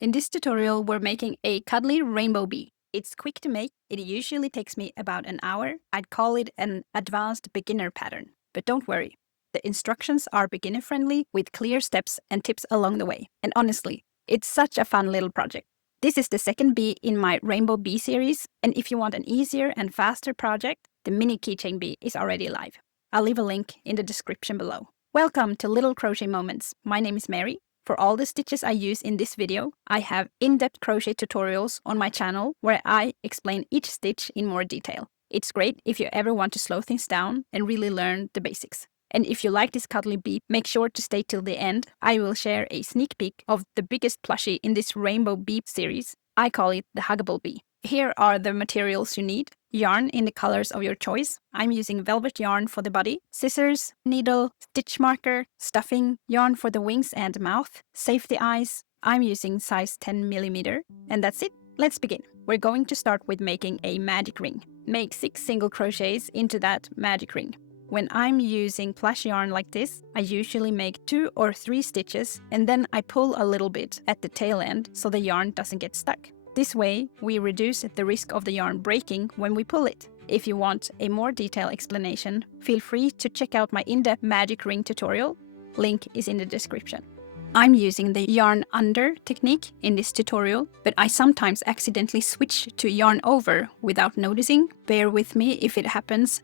In this tutorial, we're making a cuddly rainbow bee. It's quick to make. It usually takes me about an hour. I'd call it an advanced beginner pattern. But don't worry, the instructions are beginner friendly with clear steps and tips along the way. And honestly, it's such a fun little project. This is the second bee in my rainbow bee series, and if you want an easier and faster project, the mini keychain bee is already live. I'll leave a link in the description below. Welcome to Little Crochet Moments. My name is Mary. For all the stitches I use in this video, I have in-depth crochet tutorials on my channel where I explain each stitch in more detail. It's great if you ever want to slow things down and really learn the basics. And if you like this cuddly bee, make sure to stay till the end. I will share a sneak peek of the biggest plushie in this rainbow bee series. I call it the Huggable Bee. Here are the materials you need. Yarn in the colors of your choice. I'm using velvet yarn for the body, scissors, needle, stitch marker, stuffing, yarn for the wings and mouth, safety eyes. I'm using size 10mm, and that's it. Let's begin. We're going to start with making a magic ring. Make 6 single crochets into that magic ring. When I'm using plush yarn like this, I usually make 2 or 3 stitches and then I pull a little bit at the tail end so the yarn doesn't get stuck. This way, we reduce the risk of the yarn breaking when we pull it. If you want a more detailed explanation, feel free to check out my in-depth magic ring tutorial. Link is in the description. I'm using the yarn under technique in this tutorial, but I sometimes accidentally switch to yarn over without noticing. Bear with me if it happens.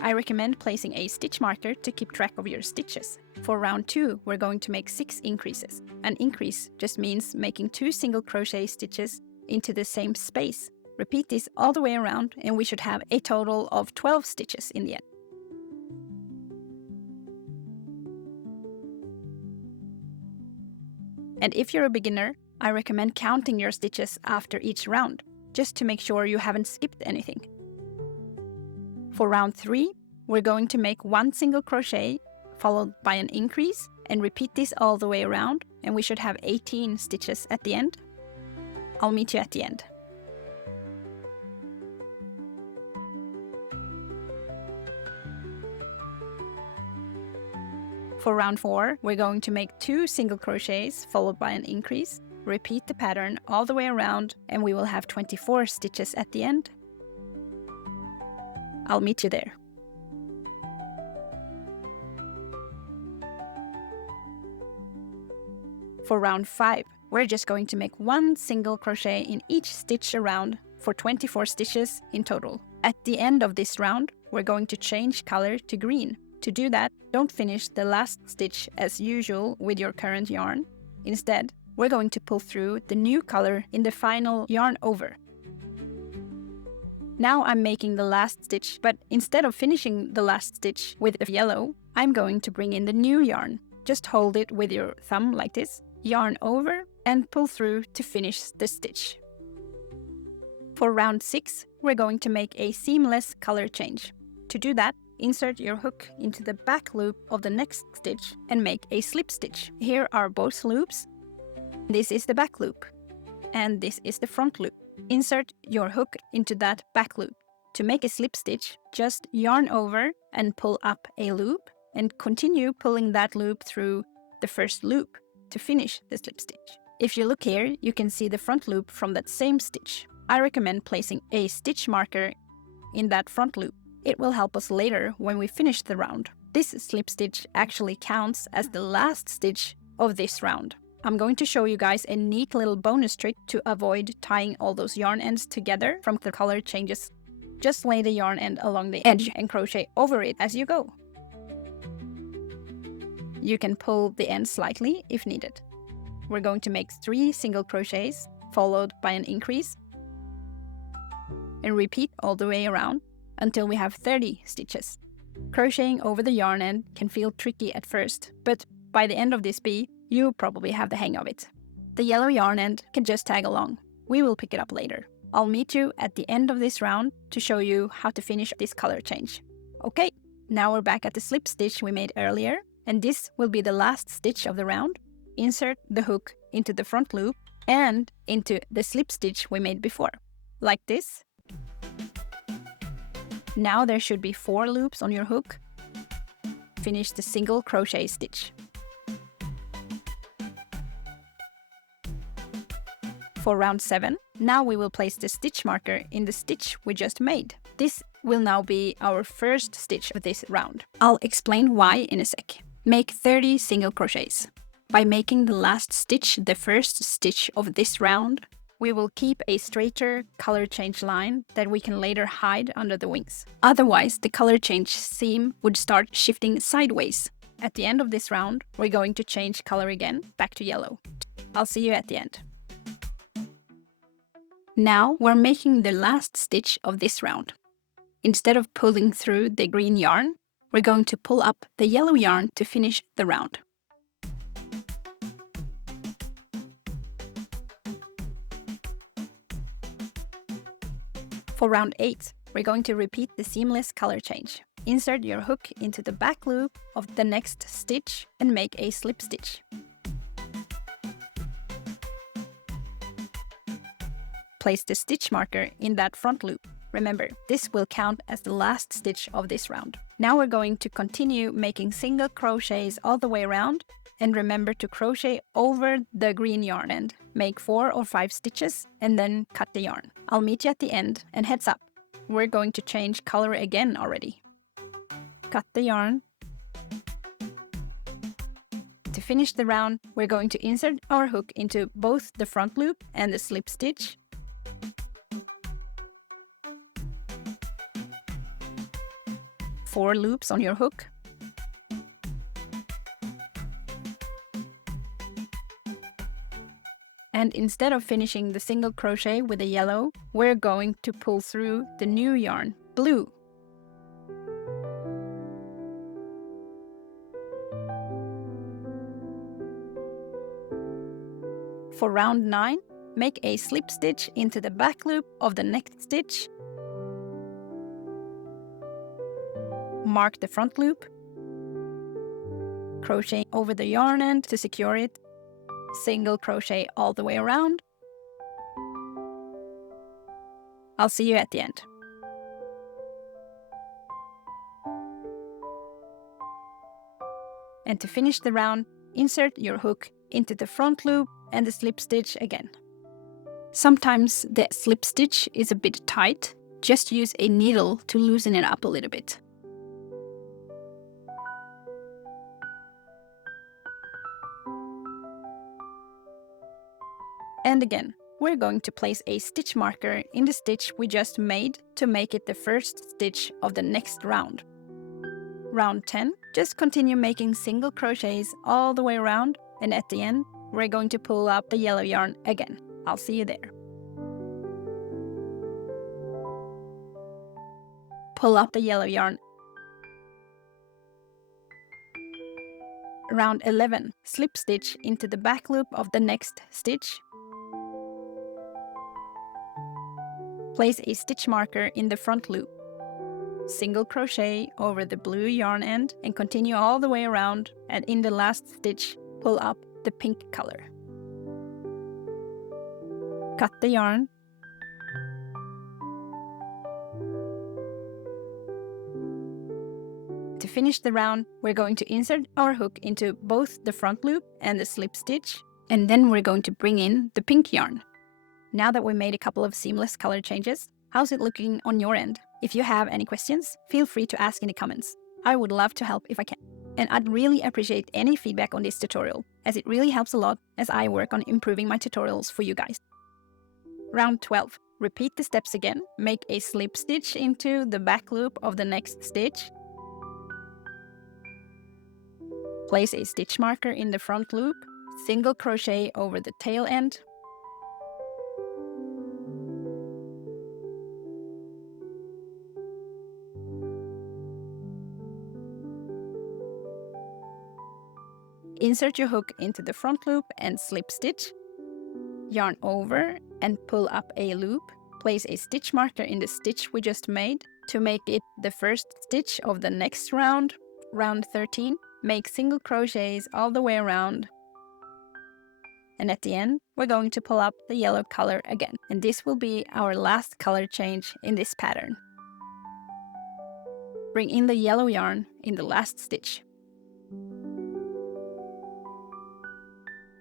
I recommend placing a stitch marker to keep track of your stitches. For round 2, we're going to make 6 increases. An increase just means making 2 single crochet stitches into the same space. Repeat this all the way around and we should have a total of 12 stitches in the end. And if you're a beginner, I recommend counting your stitches after each round, just to make sure you haven't skipped anything. For round 3, we're going to make 1 single crochet followed by an increase and repeat this all the way around, and we should have 18 stitches at the end. I'll meet you at the end. For round 4, we're going to make 2 single crochets followed by an increase. Repeat the pattern all the way around and we will have 24 stitches at the end. I'll meet you there. For round 5, we're just going to make 1 single crochet in each stitch around for 24 stitches in total. At the end of this round, we're going to change color to green. To do that, don't finish the last stitch as usual with your current yarn. Instead, we're going to pull through the new color in the final yarn over. Now I'm making the last stitch, but instead of finishing the last stitch with the yellow, I'm going to bring in the new yarn. Just hold it with your thumb like this, yarn over, and pull through to finish the stitch. For round 6, we're going to make a seamless color change. To do that, insert your hook into the back loop of the next stitch and make a slip stitch. Here are both loops. This is the back loop, and this is the front loop. Insert your hook into that back loop. To make a slip stitch, just yarn over and pull up a loop and continue pulling that loop through the first loop to finish the slip stitch. If you look here, you can see the front loop from that same stitch. I recommend placing a stitch marker in that front loop. It will help us later when we finish the round. This slip stitch actually counts as the last stitch of this round. I'm going to show you guys a neat little bonus trick to avoid tying all those yarn ends together from the color changes. Just lay the yarn end along the edge and crochet over it as you go. You can pull the end slightly if needed. We're going to make 3 single crochets followed by an increase and repeat all the way around until we have 30 stitches. Crocheting over the yarn end can feel tricky at first, but by the end of this bee, you probably have the hang of it. The yellow yarn end can just tag along. We will pick it up later. I'll meet you at the end of this round to show you how to finish this color change. Okay, now we're back at the slip stitch we made earlier, and this will be the last stitch of the round. Insert the hook into the front loop and into the slip stitch we made before, like this. Now there should be 4 loops on your hook. Finish the single crochet stitch. For round 7, now we will place the stitch marker in the stitch we just made. This will now be our first stitch of this round. I'll explain why in a sec. Make 30 single crochets. By making the last stitch the first stitch of this round, we will keep a straighter color change line that we can later hide under the wings. Otherwise, the color change seam would start shifting sideways. At the end of this round, we're going to change color again, back to yellow. I'll see you at the end. Now we're making the last stitch of this round. Instead of pulling through the green yarn, we're going to pull up the yellow yarn to finish the round. For round 8, we're going to repeat the seamless color change. Insert your hook into the back loop of the next stitch and make a slip stitch. Place the stitch marker in that front loop. Remember, this will count as the last stitch of this round. Now we're going to continue making single crochets all the way around, and remember to crochet over the green yarn end. Make 4 or 5 stitches and then cut the yarn. I'll meet you at the end, and heads up, we're going to change color again already. Cut the yarn. To finish the round, we're going to insert our hook into both the front loop and the slip stitch. Four loops on your hook. And instead of finishing the single crochet with the yellow, we're going to pull through the new yarn, blue. For round 9, make a slip stitch into the back loop of the next stitch. Mark the front loop. Crochet over the yarn end to secure it. Single crochet all the way around. I'll see you at the end. And to finish the round, insert your hook into the front loop and the slip stitch again. Sometimes the slip stitch is a bit tight. Just use a needle to loosen it up a little bit. And again, we're going to place a stitch marker in the stitch we just made to make it the first stitch of the next round. Round 10, just continue making single crochets all the way around, and at the end, we're going to pull up the yellow yarn again. I'll see you there. Pull up the yellow yarn. Round 11, slip stitch into the back loop of the next stitch. Place a stitch marker in the front loop. Single crochet over the blue yarn end and continue all the way around, and in the last stitch, pull up the pink color. Cut the yarn. To finish the round, we're going to insert our hook into both the front loop and the slip stitch, and then we're going to bring in the pink yarn. Now that we made a couple of seamless color changes, how's it looking on your end? If you have any questions, feel free to ask in the comments. I would love to help if I can. And I'd really appreciate any feedback on this tutorial, as it really helps a lot as I work on improving my tutorials for you guys. Round 12. Repeat the steps again. Make a slip stitch into the back loop of the next stitch. Place a stitch marker in the front loop. Single crochet over the tail end. Insert your hook into the front loop and slip stitch. Yarn over and pull up a loop. Place a stitch marker in the stitch we just made to make it the first stitch of the next round. Round 13, make single crochets all the way around. And at the end, we're going to pull up the yellow color again. And this will be our last color change in this pattern. Bring in the yellow yarn in the last stitch.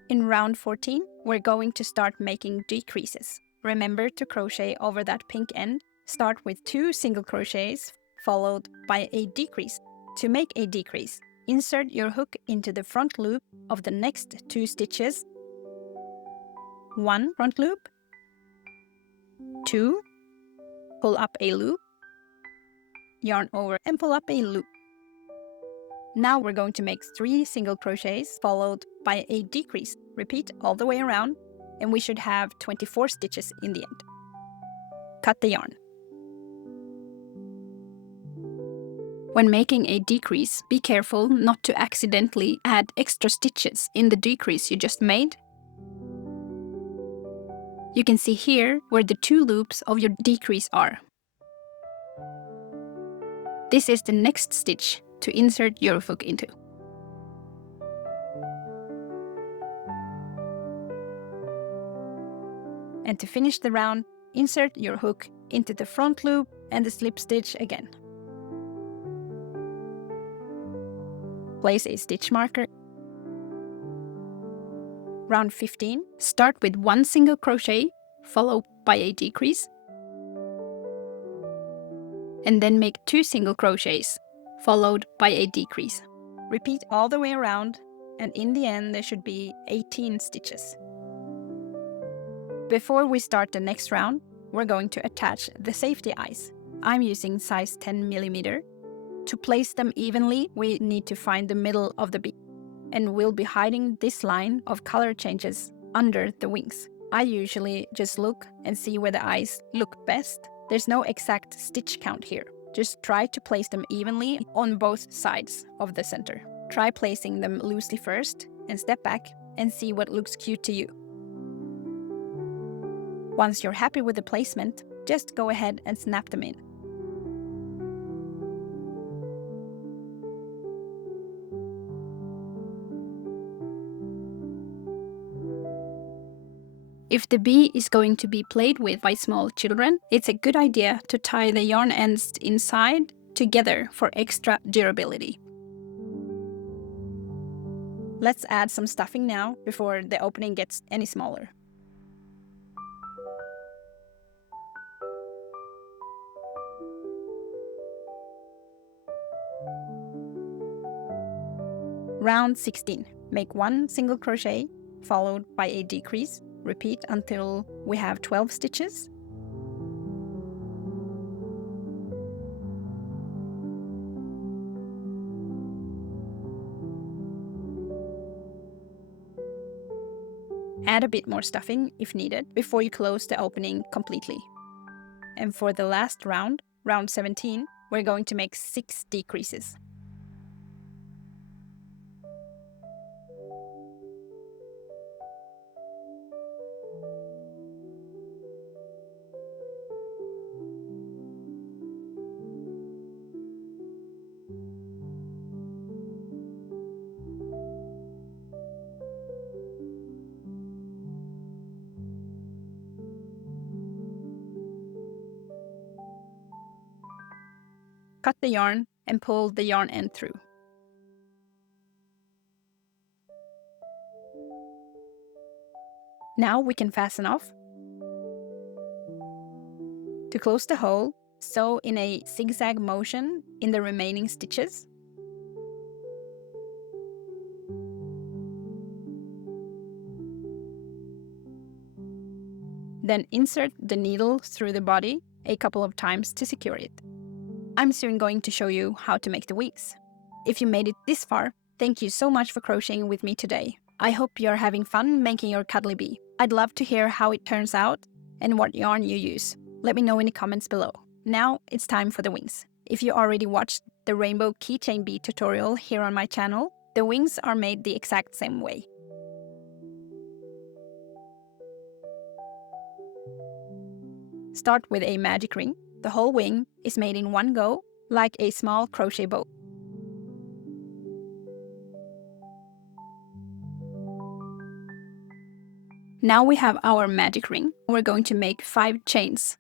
In round 14, we're going to start making decreases. Remember to crochet over that pink end. Start with 2 single crochets followed by a decrease. To make a decrease, insert your hook into the front loop of the next 2 stitches. 1 front loop, 2, pull up a loop, yarn over and pull up a loop. Now we're going to make 3 single crochets followed by a decrease. Repeat all the way around, and we should have 24 stitches in the end. Cut the yarn. When making a decrease, be careful not to accidentally add extra stitches in the decrease you just made. You can see here where the 2 loops of your decrease are. This is the next stitch to insert your hook into. And to finish the round, insert your hook into the front loop and the slip stitch again. Place a stitch marker. Round 15, start with 1 single crochet followed by a decrease, and then make 2 single crochets followed by a decrease. Repeat all the way around, and in the end there should be 18 stitches. Before we start the next round, we're going to attach the safety eyes. I'm using size 10mm. To place them evenly, we need to find the middle of the bee, and we'll be hiding this line of color changes under the wings. I usually just look and see where the eyes look best. There's no exact stitch count here. Just try to place them evenly on both sides of the center. Try placing them loosely first and step back and see what looks cute to you. Once you're happy with the placement, just go ahead and snap them in. If the bee is going to be played with by small children, it's a good idea to tie the yarn ends inside together for extra durability. Let's add some stuffing now before the opening gets any smaller. Round 16. Make 1 single crochet followed by a decrease. Repeat until we have 12 stitches. Add a bit more stuffing if needed before you close the opening completely. And for the last round, round 17, we're going to make 6 decreases. Cut the yarn and pull the yarn end through. Now we can fasten off. To close the hole, sew in a zigzag motion in the remaining stitches. Then insert the needle through the body a couple of times to secure it. I'm soon going to show you how to make the wings. If you made it this far, thank you so much for crocheting with me today. I hope you're having fun making your Cuddly Bee. I'd love to hear how it turns out and what yarn you use. Let me know in the comments below. Now it's time for the wings. If you already watched the Rainbow Keychain Bee tutorial here on my channel, the wings are made the exact same way. Start with a magic ring. The whole wing is made in one go, like a small crochet bow. Now we have our magic ring. We're going to make 5 chains.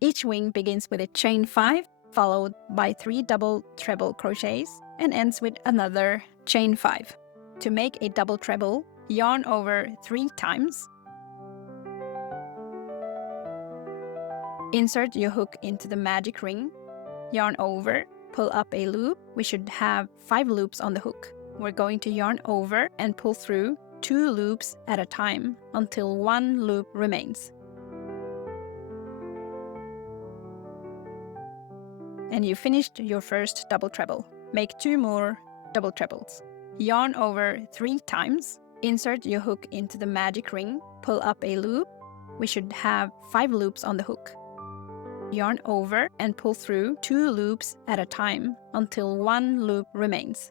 Each wing begins with a chain 5, followed by 3 double treble crochets, and ends with another chain 5. To make a double treble, yarn over 3 times. Insert your hook into the magic ring, yarn over, pull up a loop. We should have 5 loops on the hook. We're going to yarn over and pull through 2 loops at a time until 1 loop remains. And you finished your first double treble. Make 2 more double trebles. Yarn over 3 times. Insert your hook into the magic ring, pull up a loop. We should have 5 loops on the hook. Yarn over and pull through 2 loops at a time until 1 loop remains.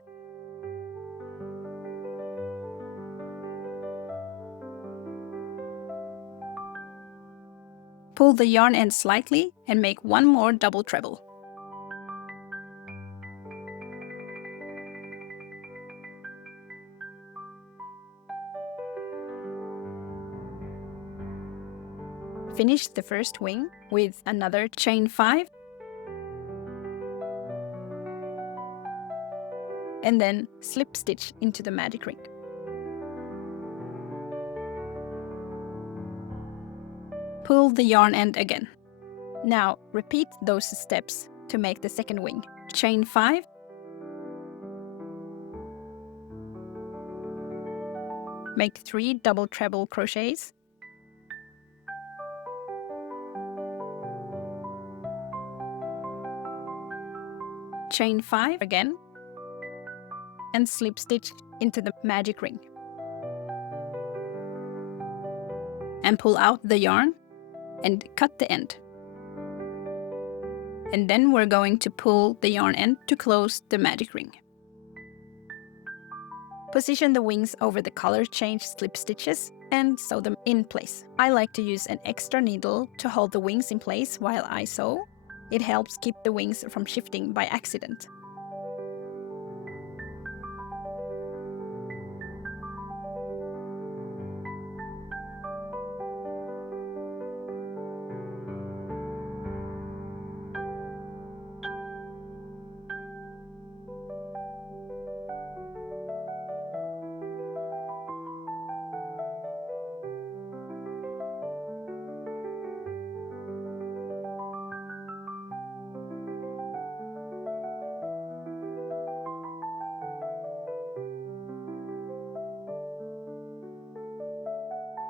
Pull the yarn end slightly and make 1 more double treble. Finish the first wing with another chain 5, and then slip stitch into the magic ring. Pull the yarn end again. Now repeat those steps to make the second wing. Chain 5, make 3 double treble crochets, chain 5 again, and slip stitch into the magic ring. And pull out the yarn and cut the end. And then we're going to pull the yarn end to close the magic ring. Position the wings over the color change slip stitches and sew them in place. I like to use an extra needle to hold the wings in place while I sew. It helps keep the wings from shifting by accident.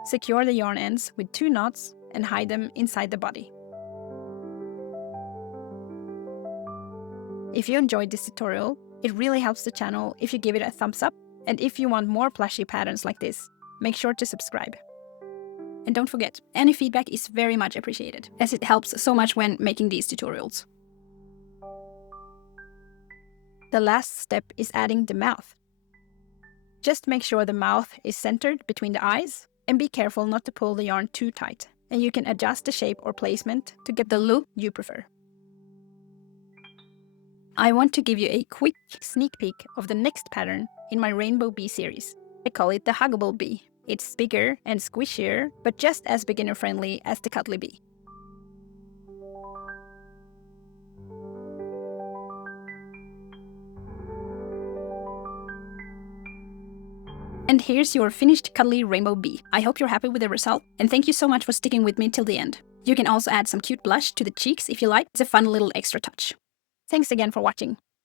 Secure the yarn ends with 2 knots and hide them inside the body. If you enjoyed this tutorial, it really helps the channel if you give it a thumbs up, and if you want more plushie patterns like this, make sure to subscribe. And don't forget, any feedback is very much appreciated, as it helps so much when making these tutorials. The last step is adding the mouth. Just make sure the mouth is centered between the eyes, and be careful not to pull the yarn too tight, and you can adjust the shape or placement to get the look you prefer. I want to give you a quick sneak peek of the next pattern in my Rainbow Bee series. I call it the Huggable Bee. It's bigger and squishier, but just as beginner-friendly as the Cuddly Bee. And here's your finished Cuddly Rainbow Bee. I hope you're happy with the result, and thank you so much for sticking with me till the end. You can also add some cute blush to the cheeks if you like. It's a fun little extra touch. Thanks again for watching.